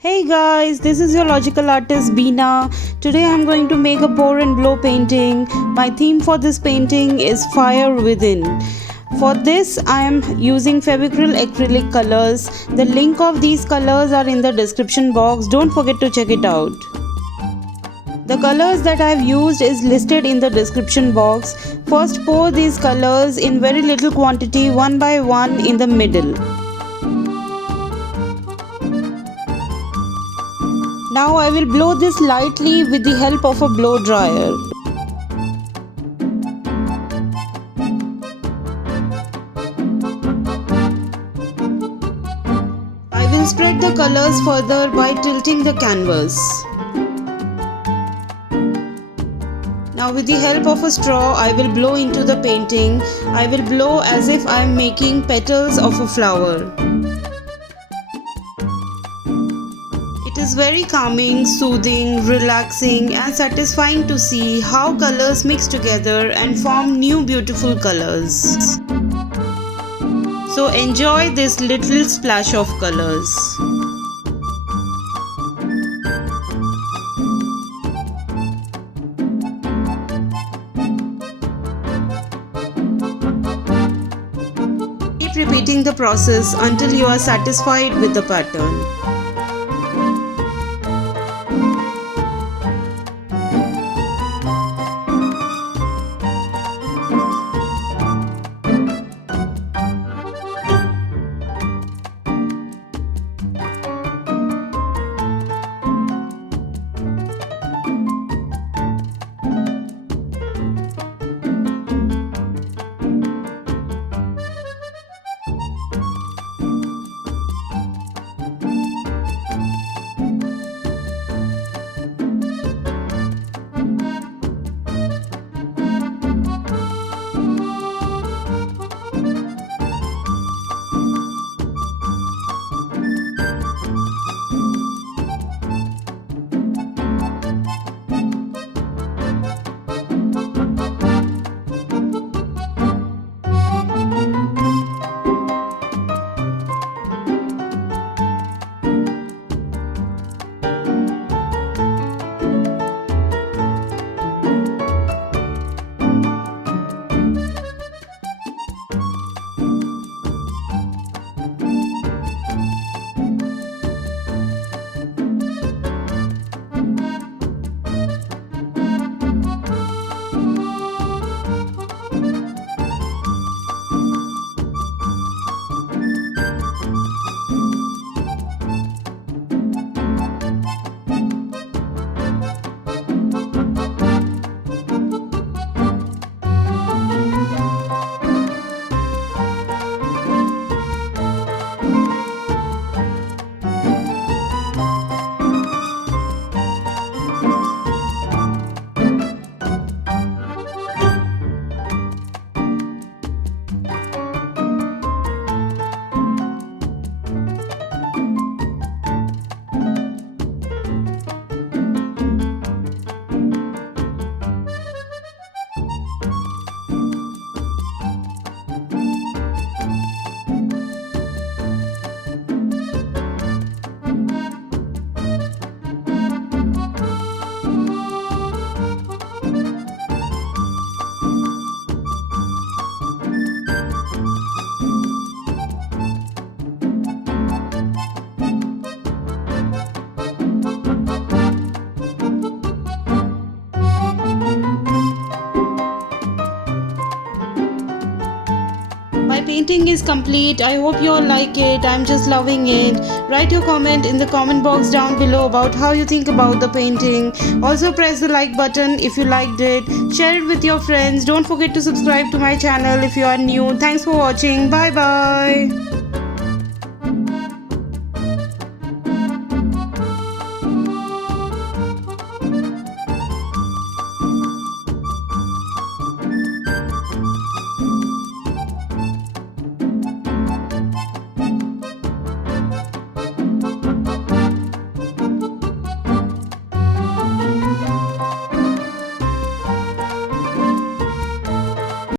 Hey guys, this is your logical artist Beenaa. Today I'm going to make a pour and blow painting. My theme for this painting is fire within. For this I am using Fevicryl acrylic colors. The link of these colors are in the description box. Don't forget to check it out. The colors that I have used is listed in the description box. First pour these colors in very little quantity one by one in the middle. Now I will blow this lightly with the help of a blow dryer. I will spread the colors further by tilting the canvas. Now with the help of a straw, I will blow into the painting. I will blow as if I am making petals of a flower. It is very calming, soothing, relaxing and satisfying to see how colors mix together and form new beautiful colors. So enjoy this little splash of colors. Keep repeating the process until you are satisfied with the pattern. My painting is complete. I hope you all like it. I'm just loving it. Write your comment in the comment box down below about how you think about the painting. Also press the like button if you liked it. Share it with your friends. Don't forget to subscribe to my channel if you are new. Thanks for watching. Bye bye.